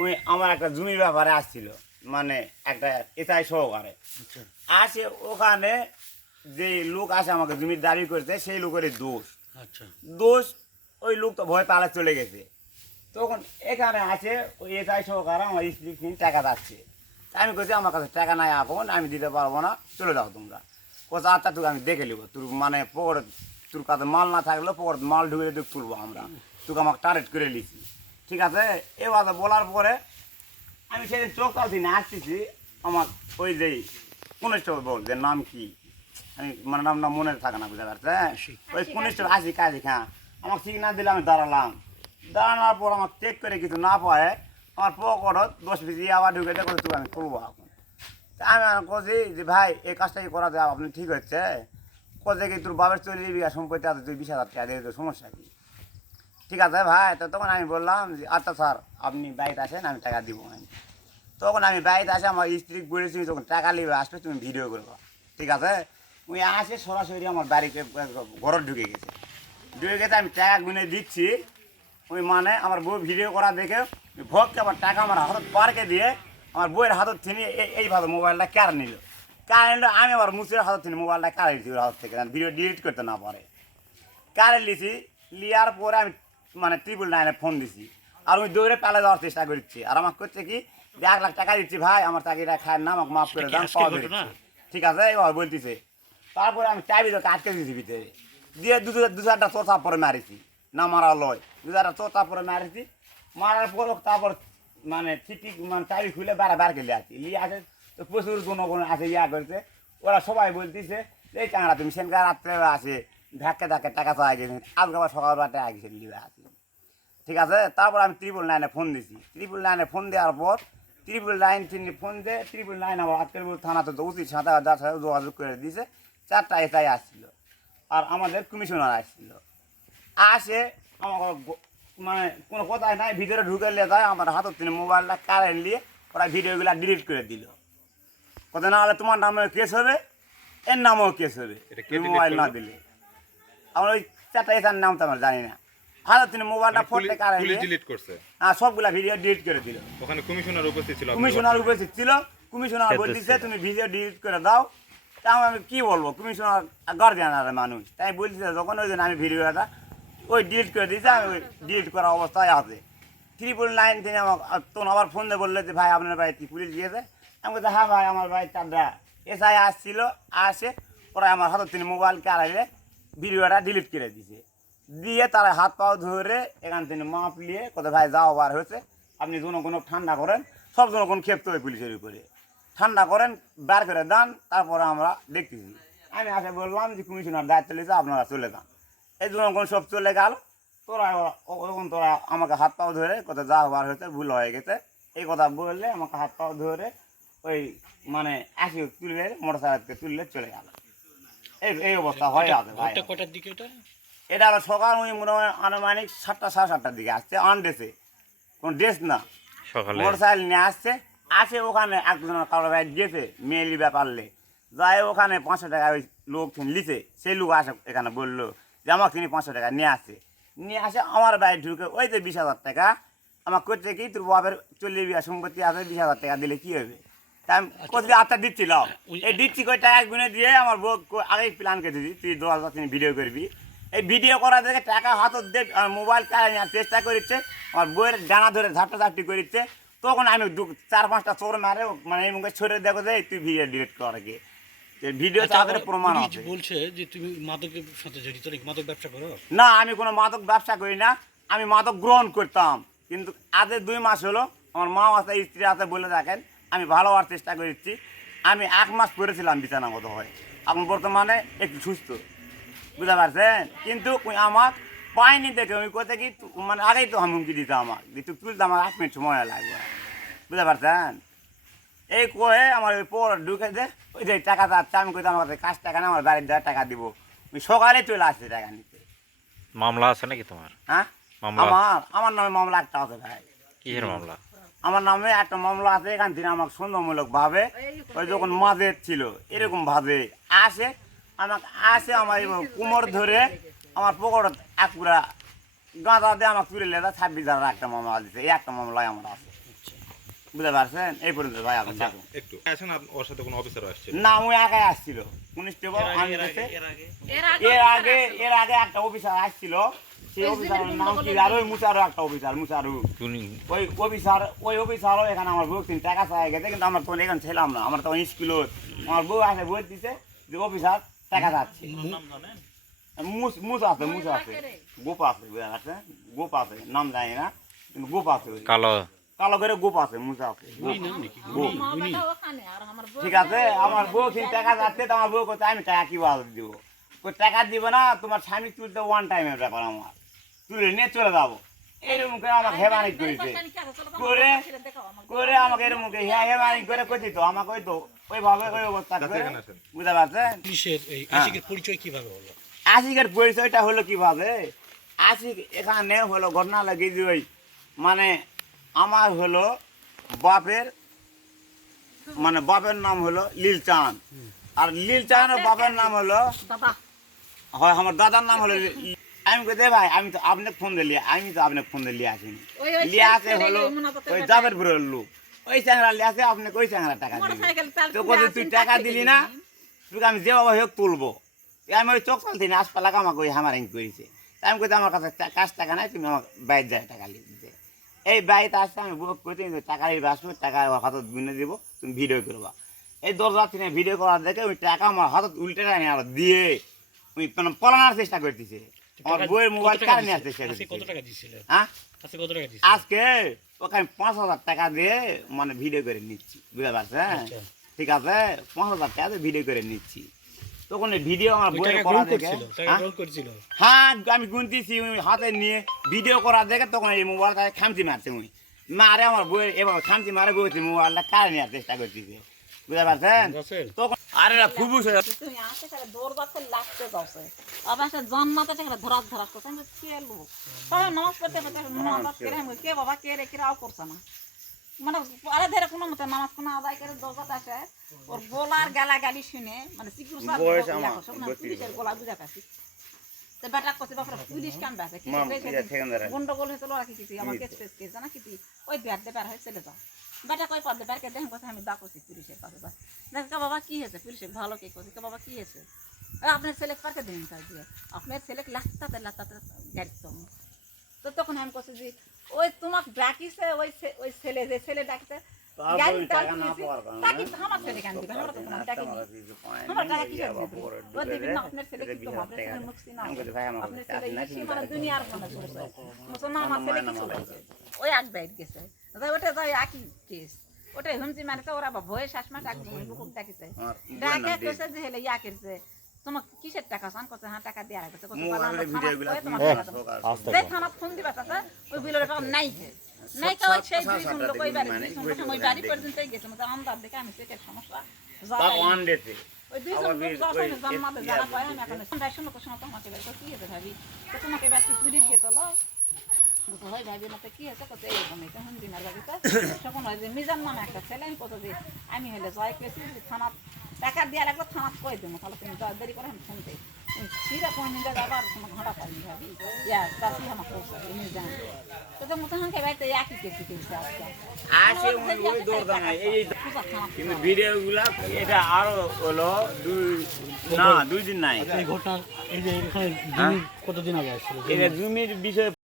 ওই আমার একটা জমির ব্যাপারে আসছিল মানে একটা এটাই সহকারে। আচ্ছা। আসে ওখানে যে লোক আসে আমাকে জমির দাবি করতে সেই লোকের দোষ। আচ্ছা। দোষ ওই লোক তো ভয় পালা চলে গেছে। তখন এখানে আছে ওই এটাই সহকারে আমার স্ত্রী টাকা যাচ্ছে। আমি বলছি আমার কাছে টাকা নাই এখন আমি দিতে পারব না চলে যাও তোমরা। কোথা আচ্ছা তোকে আমি দেখে নেব। তোর মানে পকেটে তোর কাছে মাল না থাকলেও পকেট মাল ঢুকে তোকে তুলবো আমরা। তোকে আমাকে টার্গেট করে নিছি। ঠিক আছে? এবার বলার পরে আমি সেদিন চোখ কালছি না আসতেছি আমার ওই যে কনিষ্ঠ বল যে নাম কি? আমি মানে নামটা মনে থাকে না বুঝতে পারছে ওই কনিষ্ঠ আসি কাজে হ্যাঁ। আমার সিগনাল দিলে আমি দাঁড়ালাম। দাঁড়ানোর পর আমার চেক করে কিছু না পায় আমার পকেটত দশ পিসি আবার ঢুকে দেখো তুই আমি করব এখন আমি আর বলছি যে ভাই এই কাজটা কি করা যায়? আপনি ঠিক হচ্ছে কোথায় কি তোর বাবার চল্লিশ বিঘা সম্পত্তি আছে তুই বিশ হাজার টাকা দিয়ে তোর সমস্যা কি? ঠিক আছে ভাই, তো তখন আমি বললাম যে আচ্ছা স্যার, আপনি বাড়িতে আসেন, আমি টাকা দিব। তখন আমি বাড়িতে আসে আমার স্ত্রী বলেছি, তুমি তখন টাকা নিবে আসবে তুমি ভিডিও করব। ঠিক আছে? উনি আসে, সরাসরি আমার বাড়িতে ঘরে ঢুকে গেছে। ঢুকে গেছে, আমি টাকা গুনে দিচ্ছি। ওই মানে আমার বউ ভিডিও করা দেখে ভোগকে আমার টাকা আমার হাতত পার্কে দিয়ে আমার বউয়ের হাতত থেকে এইভাবে মোবাইলটা কেড়ে নিল। কেড়ে নিল আমি আমার মুসির হাতত থেকে মোবাইলটা কেড়ে দিচ্ছি ওর হাত থেকে ভিডিও ডিলিট করতে না পারে। কারে লিছি লিয়ার পরে আমি মানে ট্রিপল নাইনে ফোন দিছি। আর আমি দৌড়ে পালে যাওয়ার চেষ্টা করছি। আর আমাকে করছে কি যে এক লাখ টাকা দিচ্ছি ভাই আমার চাকরিটা খায় না আমাকে মাফ করে দাম পাওয়া ঠিক আছে এবার বলতেছে। তারপরে আমি চাবি তোকে আটকে দিয়েছি ভিতরে। দিয়ে দু দু চারটা চোথা পরে মারিছি। না মারা লয়। দু চারটা চোথা পরে মারিছি। মারার পর তারপর মানে ঠিক মানে চাবি খুলে বার গেলে আছি লিয়ে আছে তো প্রচুর কোনো কোনো আছে ইয়া করছে। ওরা সবাই বলতেছে এই চাংড়া তুমি সেনকার রাত্রে আছে ধাক্কে ধাক্কে টাকা চাই গেছে আজকে আবার সকালবেলাতে আগেছে লিবে আছে। ঠিক আছে? তারপর আমি ত্রিপুল নাইনে ফোন দিছি। ত্রিপুল নাইনে ফোন দেওয়ার পর ত্রিপুল নাইন তিনি ফোন দিয়ে ত্রিপুল নাইন আমার আজকের থানাতে তো উচিত সাঁতার যার সাথে যোগাযোগ করে দিয়েছে চারটা এসআই আসছিল আর আমাদের কমিশনার আসছিল। আসে আমার মানে কোনো কথাই নাই ভিতরে ঢুকে নিয়ে যায় আমার হাতের তিনি মোবাইলটা কারেন্ট নিয়ে ওরা ভিডিওগুলো ডিলিট করে দিল। কথা না হলে তোমার নামে কেস হবে এর নামেও কেস হবে মোবাইল না দিলে। আমার ওই চারটা এসার নাম তো আমার জানি না। হাতত তিনি মোবাইলটা ফোনটা পুলিশ ডিলিট করছে? হ্যাঁ সবগুলা ভিডিও ডিলিট করে দিল। ওখানে কমিশনার উপস্থিত ছিল কমিশনার উপস্থিত ছিল কমিশনার বলতেছে তুমি ভিডিও ডিলিট করে দাও। তা আমি কি বলব কমিশনার গার্জিয়ান আর মানুষ। তাই বলতেছে যখন ওই আমি ভিডিওটা ওই ডিলিট করে দিয়েছে আমি ওই ডিলিট করা অবস্থায় আছে। ত্রিপুল নাইন থেকে আমার তখন আবার ফোন দিয়ে বলল যে ভাই আপনার বাড়ি কি পুলিশ গিয়েছে? আমি বলছি হ্যাঁ ভাই আমার বাড়ি চারটা এসআই আসছিল আসে ওরা আমার হাতে তিনি মোবাইল কারাইলে ভিডিওটা ডিলিট করে দিছে দিয়ে তারা হাত পাও ধরে এখান থেকে মাপ নিয়ে কোথায় ভাই যাও বার হয়েছে আপনি কোনো ঠান্ডা করেন সব জনগণ ক্ষেপ্ত হয় পুলিশের উপরে। ঠান্ডা করেন বার করে দেন তারপরে আমরা দেখতেছি। আমি আসে বললাম যে কমিশনার দায়িত্ব নিয়েছে আপনারা চলে যান। এই জনগণ সব চলে গেল তোরা ওরকম তোরা আমাকে হাত পাও ধরে কোথায় যা বার হয়েছে ভুল হয়ে গেছে এই কথা বললে আমাকে হাত পাও ধরে ওই মানে আসি তুললে মোটর সাইকেলকে তুললে চলে গেল। এই এই অবস্থা হয়ে আছে ভাই। কটার দিকে এটা এটা হলো সকাল ওই মোটামুটি আনুমানিক সাতটা সাড়ে সাতটার দিকে আসছে অন ড্রেসে কোনো ড্রেস না। সকালে। মোটর সাইকেল নিয়ে আসছে। আসে ওখানে এক দুজন কারও ভাই গেছে মেয়েলি ব্যাপারলে যাই ওখানে পাঁচশো টাকা ওই লোক লিছে সেই লোক আসে এখানে বলল যে আমাকে তিনি পাঁচশো টাকা নিয়ে আসছে। নিয়ে আসে আমার বাড়ি ঢুকে ওই যে বিশ হাজার টাকা আমার করছে কি তোর বাপের চল্লিশ বিঘা সম্পত্তি আছে বিশ হাজার টাকা দিলে কি হবে? তাই আমি কোথায় আটটা দিচ্ছিল এই দিচ্ছি কই টাকা গুনে দিয়ে আমার বউ আগেই প্ল্যান করে দিচ্ছি তুই দশ হাজার তিনি ভিডিও করবি। এই ভিডিও করা দেখে টাকা হাতত দিয়ে মোবাইল কারে নেওয়ার চেষ্টা করেছে আমার বইয়ের ডানা ধরে ঝাপটা ঝাপটি করেছে তখন আমি দু- চার পাঁচটা চোর মারে মানে এই মুখে ছড়ে দেখো যে তুই ভিডিও ডিলিট কর আগে। ভিডিও আচ্ছা, তাদের প্রমাণ আছে বলছে যে তুমি মাদকের সাথে জড়িত নাকি? মাদক ব্যবসা করো? না আমি কোনো মাদক ব্যবসা করি না। আমি মাদক গ্রহণ করতাম। কিন্তু আজ দুই মাস হলো আমার মা আছে স্ত্রী আছে বলে দেখেন আমি ভালো হওয়ার চেষ্টা করেছি। আমি এক মাস পরেছিলাম বিছানাগত হয়ে। এখন বর্তমানে একটু সুস্থ। বুঝতে পারছেন? কিন্তু আমার পাইনি দেখে ওই কোথায় কি মানে আগেই তো হুমকি দিত আমার তুই তুলতে আমার এক মিনিট সময় লাগবে। বুঝতে পারছেন? এই কয়ে আমার ওই পর ঢুকে দে ওই যে টাকা চাচ্ছে আমি কইতে আমার কাছে কাজ টাকা না আমার বাড়ির দেওয়ার টাকা দিব। ওই সকালে চলে আসছে টাকা নিতে। মামলা আছে নাকি তোমার? হ্যাঁ? আমার আমার নামে মামলা একটা আছে ভাই। কিসের মামলা? আমার নামে একটা মামলা আছে এখান থেকে আমাকে সন্দেহমূলক ভাবে ওই যখন মাঝে ছিল এরকম ভাবে আসে আমাকে আসে আমার কোমর ধরে আমার পকড় এক গাঁদা দিয়ে আমাকে তুলে লেদা ছাব্বিশ হাজার একটা মামলা দিচ্ছে এই একটা মামলায় আমার আছে। বুঝতে পারছেন? এই পর্যন্ত ভাই এখন আচ্ছা থাকুন একটু। আসেন ওর সাথে কোনো অফিসার আসছে না ওই একাই আসছিল। কনস্টেবল আমি এর আগে এর আগে একটা অফিসার আসছিল। সেই অফিসারের নাম কি? আর ওই একটা অফিসার মুসারু ওই অফিসার ওই অফিসারও এখানে আমার বউ তিন টাকা চাই গেছে কিন্তু আমার তখন এখানে ছিলাম না। আমার তখন স্কুল আমার বউ আসে বই দিছে যে অফিসার টাকা যাচ্ছে। মুস মুস আছে মুস আছে। গোপ আছে বুঝা গেছে গোপ আছে নাম জানি না কিন্তু গোপ আছে কালো। কালো করে গোপ আছে মুস আছে ঠিক আছে আমার বউ কি টাকা যাচ্ছে তো আমার বউ করতে আমি টাকা কীভাবে দিব? ওই টাকা দিবে না তোমার স্বামী তুলতে ওয়ান টাইমের ব্যাপার আমার। তুলে নিয়ে চলে যাব। এরকম করে আমাকে হেমানি করেছে। করে করে আমাকে করে হ্যাঁ হেমানি করে করছি তো আমাকে ওই তো ওইভাবে ওই অবস্থা আচ্ছা, করে। বুঝতে পারছেন? পুলিশের এই হ্যাঁ। আশিকের পরিচয় কীভাবে হলো? আশিকের পরিচয়টা হলো কীভাবে? আশিক এখানে হলো ঘটনা লাগে যে ওই মানে আমার হলো বাপের মানে বাপের নাম হলো লীল চাঁদ আর লীল চাঁদের বাপের নাম হলো হয় আমার দাদার নাম হলো আমি দে ভাই আমি তো আপনাকে ফোন দিলি আমি তো আপনাকে ফোন দিলি আসিনি। ওই- ওই লিয়ে আসে হলো ওই পারে। জাবের লোক। ওই চ্যাংরা লিয়ে আসে আপনাকে ওই চ্যাংরা টাকা দিলি তো কত তুই টাকা দিলি না? তোকে আমি যে বাবা হোক তুলবো। আমি ওই চোখ চালতি না আসপালাকে আমাকে ওই হামারিং করেছে। আমি কইতে আমার কাছে কাজ টাকা নাই তুমি আমার বাইর যায় টাকা দিতে। এই বাড়িতে আসতে আমি বুক করতে টাকা নিয়ে আসব টাকা ওর হাতত গুনে দিব তুমি ভিডিও করবা। এই দরজা থেকে ভিডিও করার দেখে ওই টাকা আমার হাতত উল্টে নিয়ে আর দিয়ে ওই পলানোর চেষ্টা করতেছে। আমার বইয়ের মোবাইল টাকা নিয়ে আসতে দিছিলে? আজকে কত টাকা দিছিল? হ্যাঁ? আজকে কত টাকা দিছিল? আজকে ওকে আমি পাঁচ হাজার টাকা দিয়ে মানে ভিডিও করে নিচ্ছি বুঝতে পারছেন? আচ্ছা। ঠিক আছে? পাঁচ হাজার টাকা দিয়ে ভিডিও করে নিচ্ছি। তখন ভিডিও আমার ওই বইয়ে টাকা করা দেখে হ্যাঁ? হ্যাঁ আমি গুনতেছি হাতে নিয়ে ভিডিও করা দেখে তখন এই মোবাইলটা খামতি মারছে ওই মারে আমার বইয়ের এবার খামতি মারে বইতে মোবাইলটা কারে নেওয়ার চেষ্টা করতেছে? বুঝতে পারছেন? তখন আরে না ফুবুস হয়ে তুমি আসে করে দৌড় বাচ্চা লাগতে যাচ্ছে আবার সে জন্মাতে থেকে ধরাক ধরাক করছে। আমি কে লোক সবাই নামাজ পড়তে পড়তে নামাজ করে আমি কে বাবা কে রে কিরাও করছে না। মানে আরে ধরে কোনো মতে নামাজ কোনো আদায় করে দরজাতে আসে। ওর গোলার গালা গালি শুনে মানে সিকিউর সাহেব। পুলিশের গোলা বুঝা পাচ্ছি তো বেটা করছে বাপরে পুলিশ কাম দাঁড়ায়। গন্ডগোল হয়েছিল ওরা কি কিছু আমার কেস ফেস কেস জানা কি ওই ব্যাট দে বের হয়ে চলে যাও। বেটা কই পদ বের দেখেন কথা আমি দা করছি পুলিশের পাশে যা দেখ কা বাবা কি হয়েছে? পুলিশে ভালো কে করছে? কা বাবা কি হয়েছে? আপনার ছেলে পারকে দিন কাজ দিয়ে। আপনার ছেলে লাস্তাতে লাস্তাতে গাড়ি তো তো তখন আমি করছি যে ওই তোমাকে ডাকিছে ওই ওই ছেলে যে ছেলে ডাকতে আমার ছেলে কেন দিবে? আমরা তো তোমার আমার টাকা কি করবে ও দিবি? না আপনার ছেলে কি ছেলে আপনার ছেলে মানে দুনিয়ার মনে করছে আমার ছেলে কি ওই এক বাইট গেছে যাই ওটা যাই একই কেস। ওটাই হুমতি মারতে ওরা বা ভয়ে শ্বাসমাস এক বুকুক ডাকিছে ডাকে কইছে যে হেলে ইয়া তোমাক কিসের টাকা? হ্যাঁ টাকা দেয়া। যে থানা ফোন দিবা ওই বিলের টাকা নাই নাই কে ওই সেই দুই জন লোক বাড়ি দুই জন লোক ওই বাড়ি পর্যন্ত গেছে। মানে আমদার দেখে আমি সমস্যা। ওই দুইজন জন্মাতে আমি এখন শুনো শোনো তোমাকে কি ভাবি? তো তোমাকে পুলিশ গেছিল হয় ভাবি না কি হয়েছে কত এরকম এটা হুম দিনের বাড়িতে তখন হয় যে মিজান নামে একটা ছেলে আমি কত যে আমি হলে জয় পেয়েছি থানা টাকা দেওয়া লাগবে থানা কয়ে দেবো? তাহলে তুমি জয় দেরি করে আমি ফোন দিই। সিরা কোন দিন যাবার কোনো ঘণ্টা পাইনি ভাবি। ইয়া চাষি আমার পৌঁছাবে মিজান তো তো মতো হাঁকে বাড়িতে একই কেসি কেসি আজকে আসে ওই ওই এই এই কিন্তু ভিডিওগুলা এটা আরও হলো দুই না দুই দিন নাই। এই ঘটনা এই যে কতদিন আগে আসছিল? এটা জমির বিষয়ে